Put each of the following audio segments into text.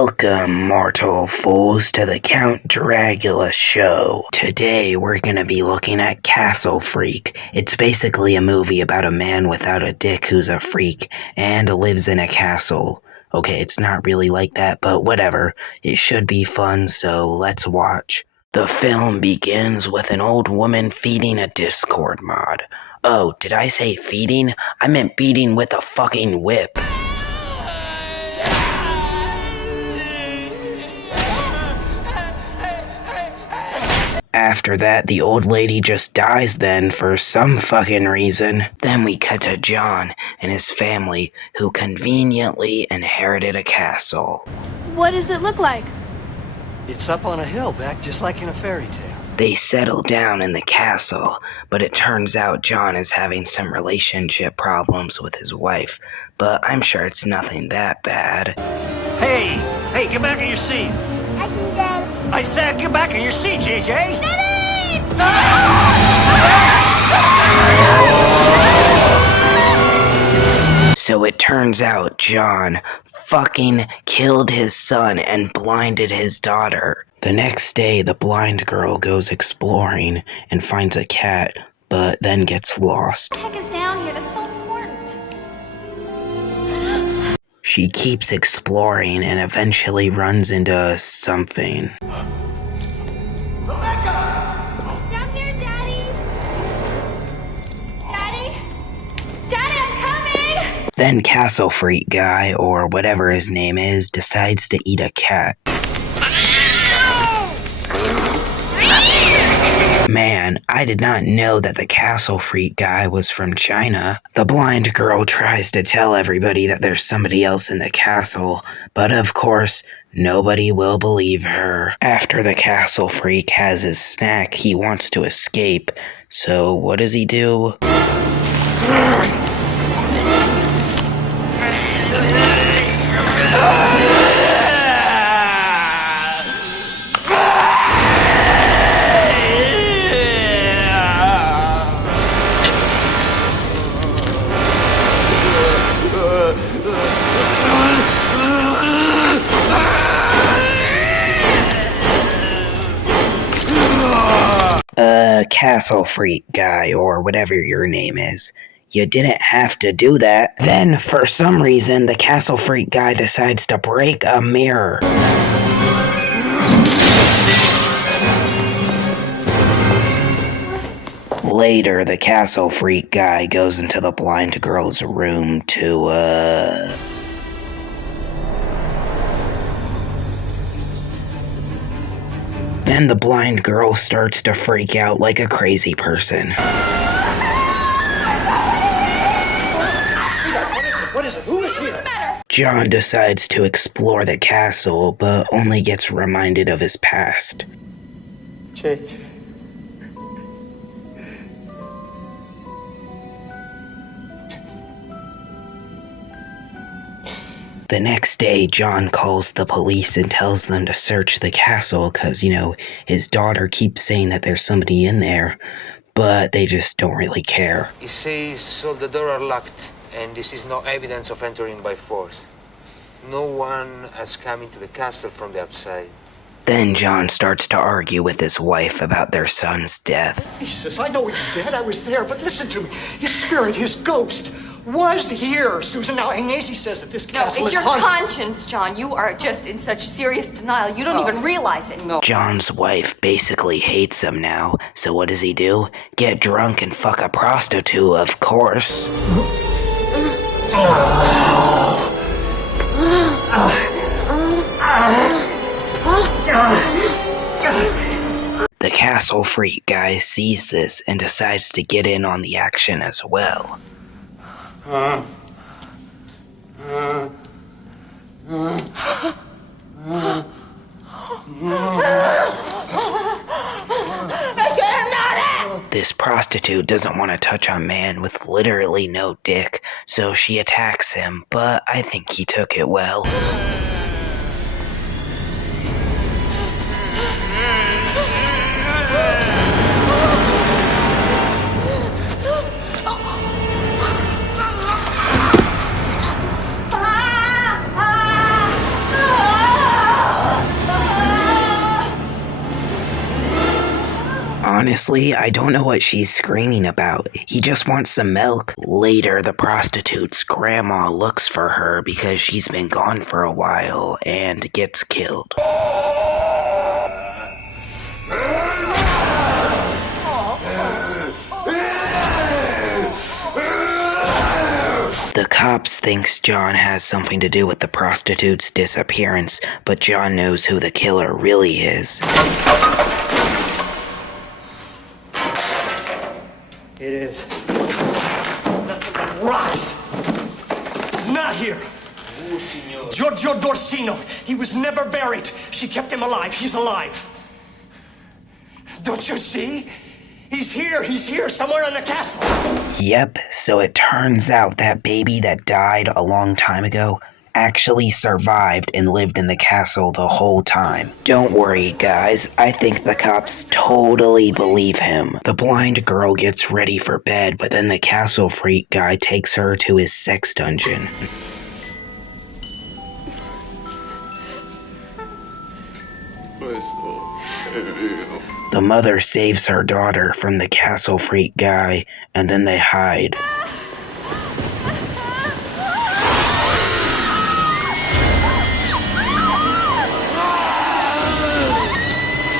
Welcome, mortal fools, to the Count Dragula show. Today, we're gonna be looking at Castle Freak. It's basically a movie about a man without a dick who's a freak and lives in a castle. Okay, it's not really like that, but whatever. It should be fun, so let's watch. The film begins with an old woman feeding a Discord mod. Oh, did I say feeding? I meant beating with a fucking whip. After that, the old lady just dies then for some fucking reason. Then we cut to John and his family, who conveniently inherited a castle. What does it look like? It's up on a hill back just like in a fairy tale. They settle down in the castle, but it turns out John is having some relationship problems with his wife, but I'm sure it's nothing that bad. Hey, get back in your seat. I said get back in your seat, JJ. So it turns out John fucking killed his son and blinded his daughter. The next day, the blind girl goes exploring and finds a cat, but then gets lost. What the heck is down here? That's so important. She keeps exploring and eventually runs into something. Down here, Daddy! Daddy, I'm coming! Then Castle Freak guy, or whatever his name is, decides to eat a cat. Man, I did not know that the Castle Freak guy was from China. The blind girl tries to tell everybody that there's somebody else in the castle, but of course, nobody will believe her. After the Castle Freak has his snack, he wants to escape. So what does he do? Castle Freak guy, or whatever your name is. You didn't have to do that. Then, for some reason, the Castle Freak guy decides to break a mirror. Later, the Castle Freak guy goes into the blind girl's room to, Then the blind girl starts to freak out like a crazy person. What is it? Who is here? John decides to explore the castle, but only gets reminded of his past. JJ. The next day, John calls the police and tells them to search the castle because, his daughter keeps saying that there's somebody in there, but they just don't really care. It says all the doors are locked, and this is no evidence of entering by force. No one has come into the castle from the outside. Then John starts to argue with his wife about their son's death. Jesus, I know he's dead. I was there, but listen to me. His spirit, his ghost, was here, Susan. Now, Agnesi says that this castle it's is your haunted. conscience, John. You are just in such serious denial. You don't even realize it. No. John's wife basically hates him now, so what does he do? Get drunk and fuck a prostitute, of course. The Castle Freak guy sees this and decides to get in on the action as well. This prostitute doesn't want to touch a man with literally no dick, so she attacks him, but I think he took it well. Honestly, I don't know what she's screaming about. He just wants some milk. Later, the prostitute's grandma looks for her because she's been gone for a while and gets killed. The cops thinks John has something to do with the prostitute's disappearance, but John knows who the killer really is. It is. Nothing but rocks. He's not here. Giorgio Dorsino. He was never buried. She kept him alive. He's alive. Don't you see? He's here, somewhere in the castle. Yep, so it turns out that baby that died a long time ago actually survived and lived in the castle the whole time. Don't worry, guys, I think the cops totally believe him. The blind girl gets ready for bed, but then the castle freak guy takes her to his sex dungeon. The mother saves her daughter from the castle freak guy, and then they hide.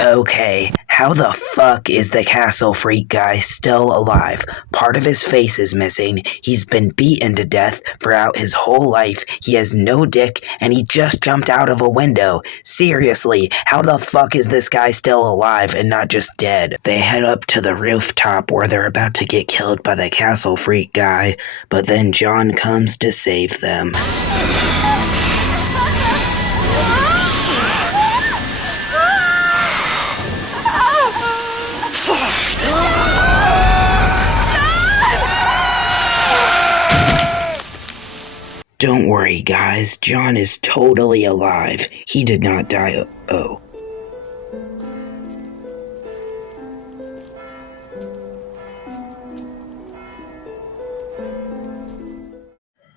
Okay, how the fuck is the castle freak guy still alive? Part of his face is missing, he's been beaten to death throughout his whole life, he has no dick, and he just jumped out of a window. Seriously, how the fuck is this guy still alive and not just dead? They head up to the rooftop where they're about to get killed by the castle freak guy, but then John comes to save them. Don't worry, guys. John is totally alive. He did not die. Oh.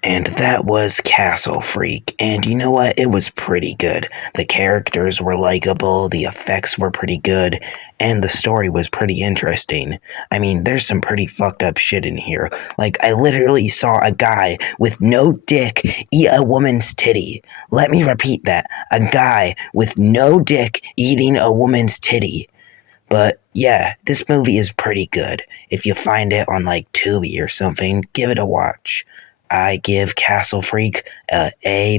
And that was Castle Freak, and you know what? It was pretty good. The characters were likable, the effects were pretty good, and the story was pretty interesting. I mean, there's some pretty fucked up shit in here. Like, I literally saw a guy with no dick eat a woman's titty. Let me repeat that. A guy with no dick eating a woman's titty. But yeah, this movie is pretty good. If you find it on like Tubi or something, give it a watch. I give Castle Freak a A-.